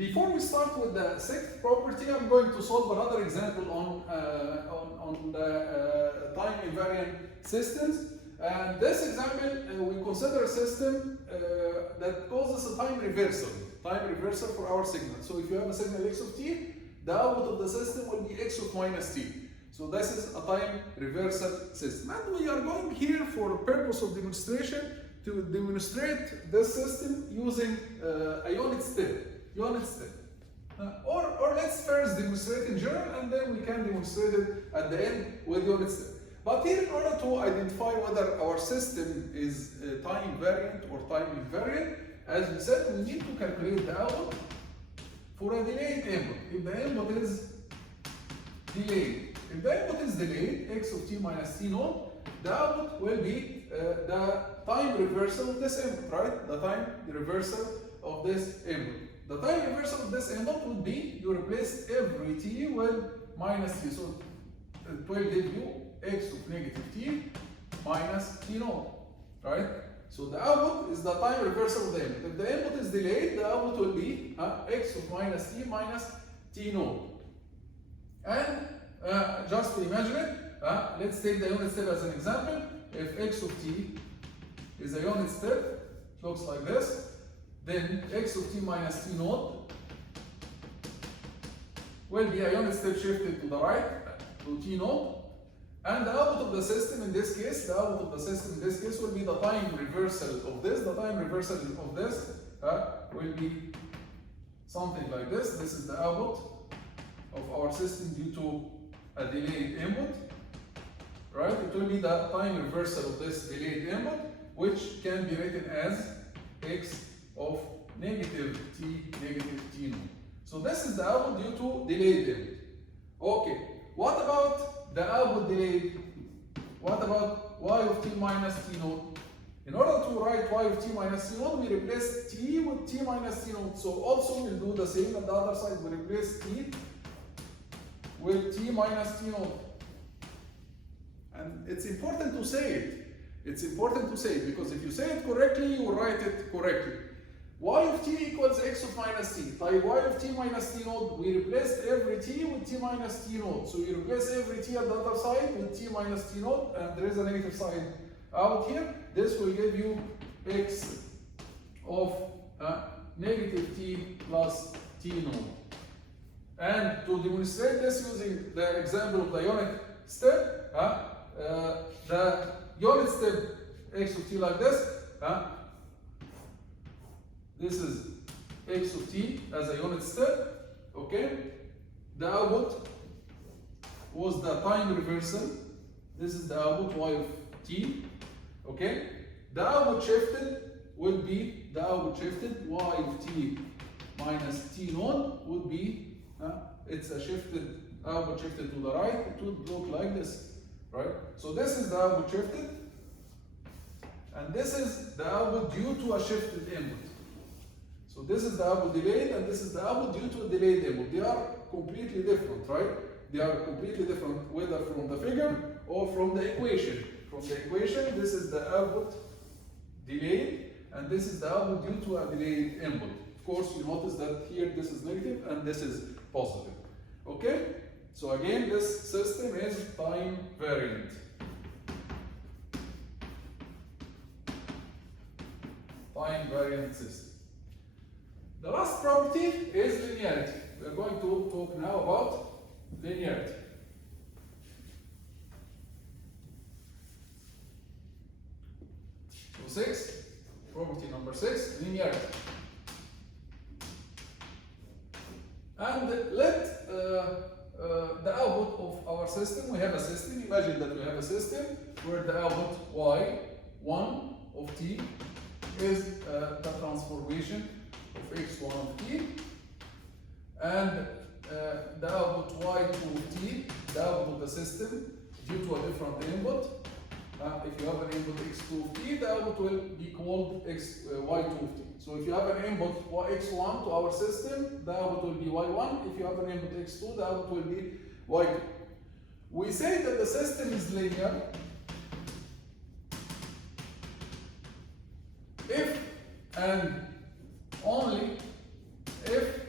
Before we start with the sixth property, I'm going to solve another example on the time invariant systems. And this example, we consider a system that causes a time reversal for our signal. So if you have a signal x of t, the output of the system will be x of minus t. So this is a time reversal system. And we are going here for the purpose of demonstration to demonstrate this system using a unit step. Or let's first demonstrate in general and then we can demonstrate it at the end with unit step. But here, in order to identify whether our system is time variant or time invariant, as we said, we need to calculate the output for a delayed input. If the input is delayed, x of t minus t naught, the output will be the time reversal of this input, right? The time reversal of this input. The time reversal of this input would be you replace every t with minus t. So it will give you x of negative t minus t naught, right? So the output is the time reversal of the input. If the input is delayed, the output will be x of minus t naught. And just to imagine it, let's take the unit step as an example. If x of t is a unit step, looks like this, then x of t minus t naught will be a unit step shifted to the right, to t naught. And the output of the system in this case, will be the time reversal of this. The time reversal of this will be something like this. This is the output of our system due to a delayed input, right? It will be the time reversal of this delayed input, which can be written as x of negative t naught. So this is the output due to delayed input. Okay, what about the output delayed? What about y of t minus t naught? In order to write y of t minus t naught, we replace t with t minus t naught. So also we'll do the same at the other side. We replace t with t minus t naught. And it's important to say it. Because if you say it correctly, you will write it correctly. Y of t equals x of minus t. By y of t minus t naught, we replaced every t with t minus t naught. So you replace every t at the other side with t minus t naught, and there is a negative sign out here. This will give you x of negative t plus t naught. And to demonstrate this using the example of the unit step, the unit step x of t like this. This is x of t as a unit step, okay? The output was the time reversal. This is the output y of t, okay? The output shifted would be y of t minus t naught would be, it's a shifted output shifted to the right. It would look like this, right? So this is the output shifted, and this is the output due to a shifted input. So this is the output delayed, and this is the output due to a delayed input. They are completely different, right? They are completely different, whether from the figure or from the equation. From the equation, this is the output delayed, and this is the output due to a delayed input. Of course, you notice that here this is negative and this is positive. Okay? So again, this system is time variant. Time variant system. The last property is linearity. We are going to talk now about linearity. So property number 6, linearity. And let the output of our system, we have a system, imagine that we have a system where the output y1 of t is the transformation of x1 of t, and the output y2 of t, the output of the system due to a different input. If you have an input x2 of t, the output will be called y2 of t. So if you have an input x1 to our system, the output will be y1. If you have an input x2, the output will be y2. We say that the system is linear if and only if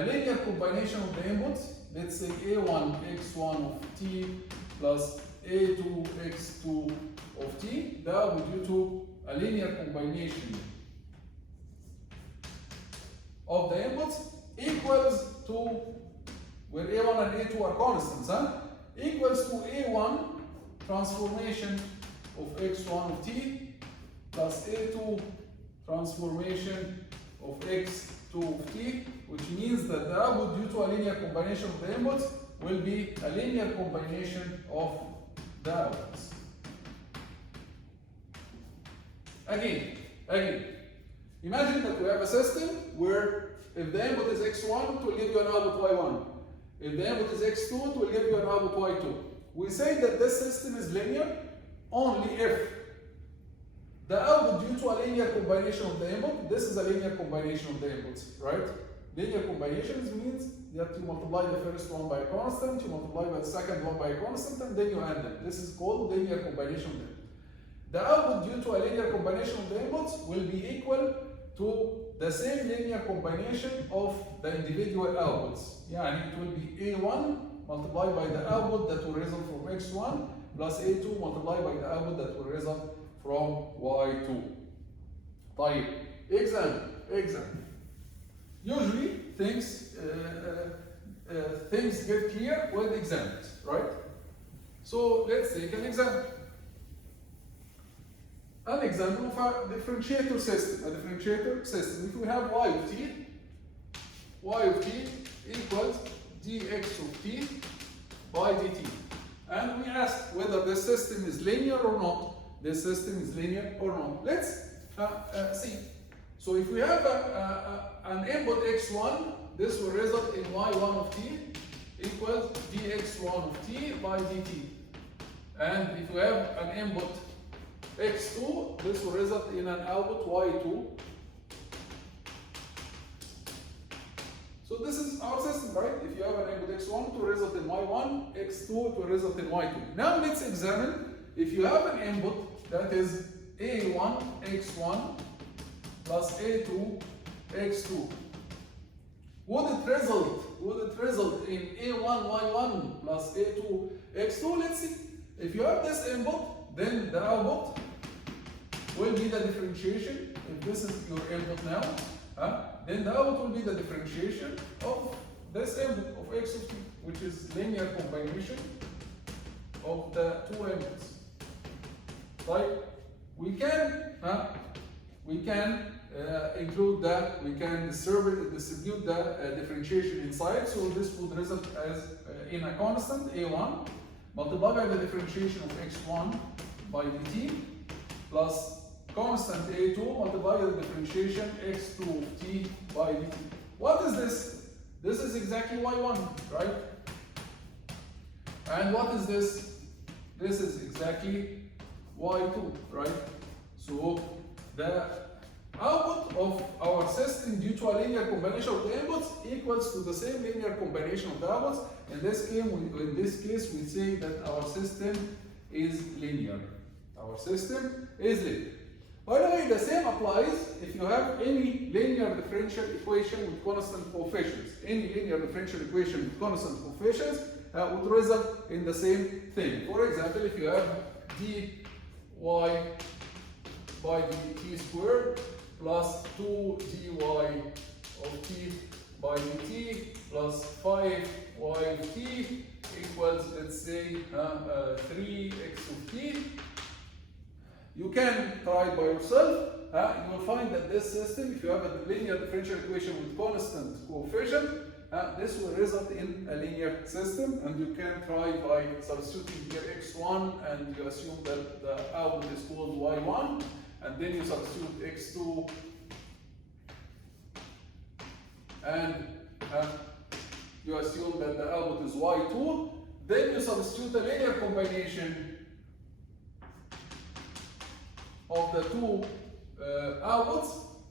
a linear combination of the inputs, let's say a1 x1 of t plus a2 x2 of t, that would be due to a linear combination of the inputs equals to, where a1 and a2 are constants, equals to a1 transformation of x1 of t plus a2 transformation of x2 of t, which means that the output due to a linear combination of the inputs will be a linear combination of the outputs. Again, imagine that we have a system where if the input is x1, it will give you an output y1. If the input is x2, it will give you an output y2. We say that this system is linear only if the output due to a linear combination of the input, this is a linear combination of the inputs, right? Linear combinations means that you multiply the first one by a constant, you multiply by the second one by a constant, and then you add them. This is called linear combination of them. The output due to a linear combination of the inputs will be equal to the same linear combination of the individual outputs. Yeah, it will be a1 multiplied by the output that will result from x1 plus a2 multiplied by the output that will result from y2. طيب, example. Usually things get clear with examples, right? So let's take an example. An example of a differentiator system. If we have y of t equals dx of t by dt, and we ask whether this system is linear or not. Let's see. So if we have an input x1, this will result in y1 of t equals dx1 of t by dt. And if we have an input x2, this will result in an output y2. So this is our system, right? If you have an input x1, it will result in y1, x2, it will result in y2. Now let's examine if you have an input that is a1 x1 plus a2 x2. Would it result in a1 y1 plus a2 x2? Let's see. If you have this input, then the output will be the differentiation. If this is your input now, then the output will be the differentiation of this input of x of t, which is linear combination of the two inputs. Right? We can include that. We can distribute the differentiation inside. So this would result as in a constant a1 multiplied by the differentiation of x1 by dt plus constant a2 multiplied by the differentiation x2 of t by dt. What is this? This is exactly y1, right? And what is this? This is exactly y2, right? So the output of our system due to a linear combination of the inputs equals to the same linear combination of the outputs. In this case, we say that our system is linear. By the way, the same applies if you have any linear differential equation with constant coefficients. Any linear differential equation with constant coefficients would result in the same thing. For example, if you have dy by dt squared plus 2 dy of t by dt plus 5y of t equals, let's say, 3x of t. You can try it by yourself. You will find that this system, if you have a linear differential equation with constant coefficient, this will result in a linear system, and you can try by substituting here x1, and you assume that the output is called y1, and then you substitute x2, and you assume that the output is y2. Then you substitute a linear combination of the two outputs.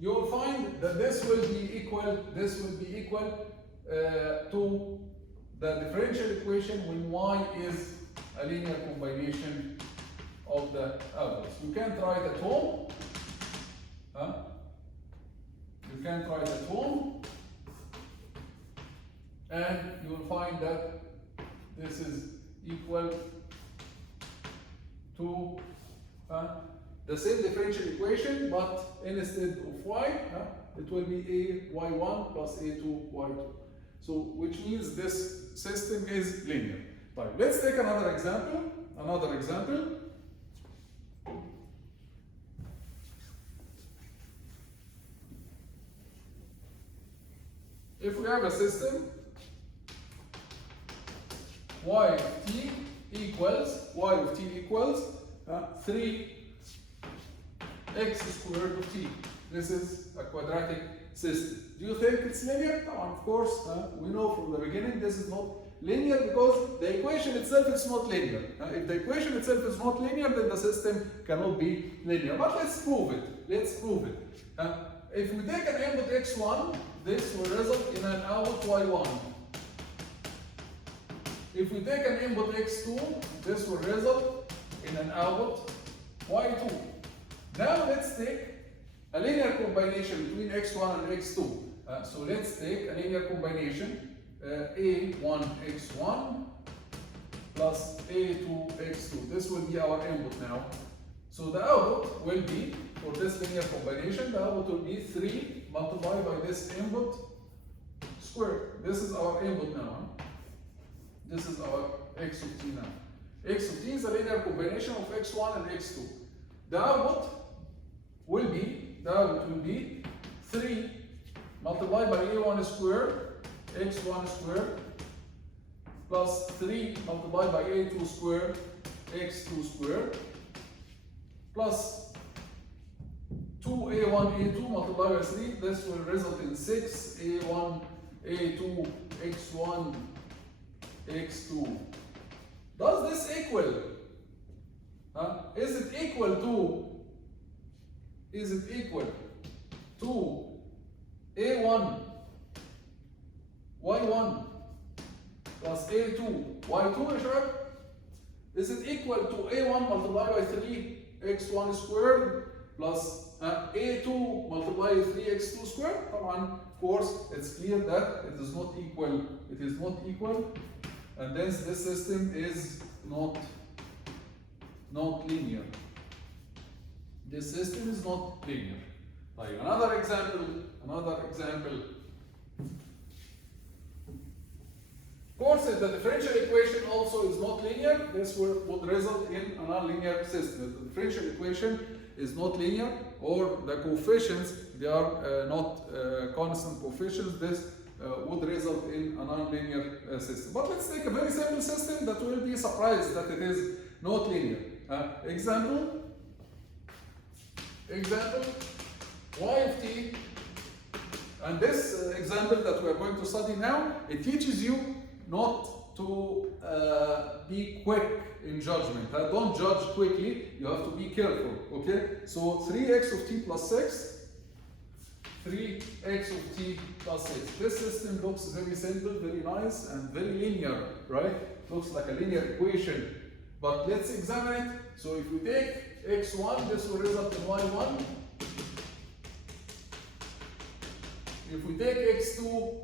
You will find that this will be equal to the differential equation when y is a linear combination of the outputs. You can try it at home. and you will find that this is equal to the same differential equation, but instead of y, it will be a y1 plus a2 y2. So which means this system is linear. Right, let's take another example. If we have a system y of t equals 3x squared of t. This is a quadratic system. Do you think it's linear? Of course, we know from the beginning this is not linear because the equation itself is not linear. If the equation itself is not linear, then the system cannot be linear. But let's prove it. If we take an input x1, this will result in an output y1. If we take an input x2, this will result in an output y2. Now let's take a linear combination between x1 and x2. So let's take a linear combination, a1x1 plus a2x2. This will be our input now. So the output will be, for this linear combination, the output will be 3 multiplied by this input squared. This is our input now. This is our x of t now. X of t is a linear combination of x1 and x2. The output will be 3 multiplied by a1 squared, x1 squared, plus 3 multiplied by a2 squared, x2 squared, plus 2a1, a2 multiplied by 3. This will result in 6a1, a2, x1, x2. Does this equal? Is it equal to a1 y1 plus a2 y2? Is it equal to a1 multiplied by 3 x1 squared plus a2 multiplied by 3 x2 squared? Of course, it's clear that it is not equal. It is not equal, and then this system is not linear. This system is not linear. Like another example. Of course, if the differential equation also is not linear, this would result in a nonlinear system. If the differential equation is not linear, or the coefficients, they are not constant coefficients, this would result in a nonlinear system. But let's take a very simple system that will be surprised that it is not linear. Example, y of t, and this example that we are going to study now, it teaches you not to be quick in judgment. Don't judge quickly, you have to be careful, okay? So 3x of t plus 6, 3x of t plus 6. This system looks very simple, very nice, and very linear, right? Looks like a linear equation. But let's examine it. So if we take x1, this will result in y1. If we take x2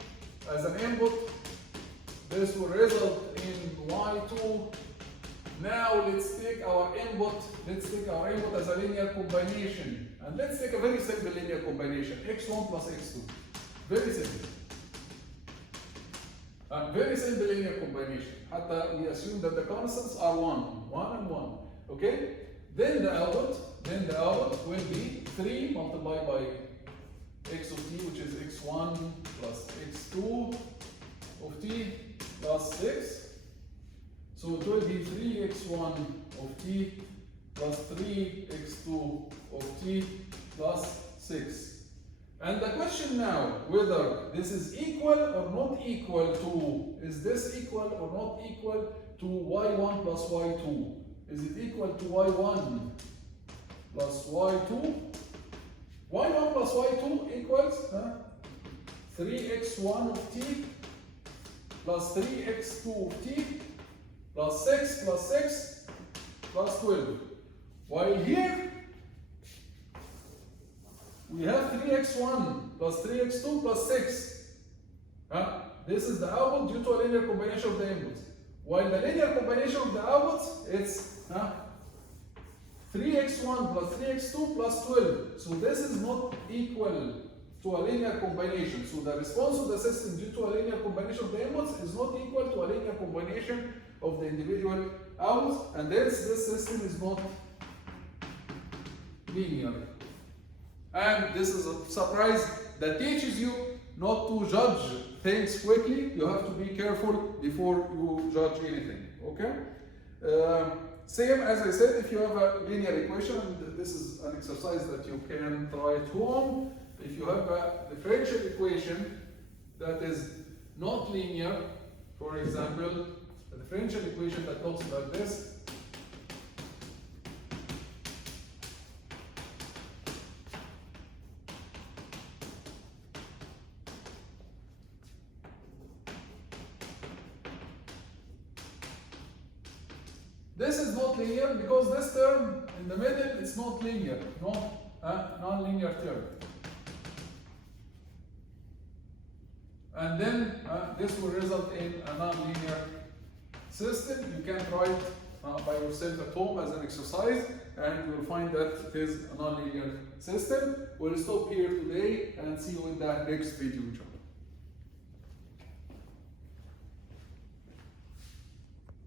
as an input, this will result in y2. Now let's take our input as a linear combination. And let's take a very simple linear combination, x1 plus x2. Very simple. A very simple linear combination. We assume that the constants are 1 and 1. Okay? Then the output will be 3 multiplied by x of t, which is x1 plus x2 of t plus 6. So it will be 3x1 of t plus 3x2 of t plus 6. And the question now, whether this is equal or not equal to, is this equal or not equal to y1 plus y2? Is it equal to y1 plus y2? y1 plus y2 equals 3x1 of t plus 3x2 of t plus 6 plus 6 plus 12. While here we have 3x1 plus 3x2 plus 6. This is the output due to a linear combination of the inputs. While the linear combination of the outputs, it's 3x1 plus 3x2 plus 12. So this is not equal to a linear combination. So the response of the system due to a linear combination of the inputs is not equal to a linear combination of the individual outputs, and hence this system is not linear. And this is a surprise that teaches you not to judge things quickly. You have to be careful before you judge anything. Okay? Same as I said, if you have a linear equation, and this is an exercise that you can try at home. If you have a differential equation that is not linear, for example, a differential equation that looks like this. This is not linear because this term in the middle is not linear, not a non-linear term. And then this will result in a non-linear system. You can try it by yourself at home as an exercise, and you will find that it is a non-linear system. We'll stop here today and see you in the next video.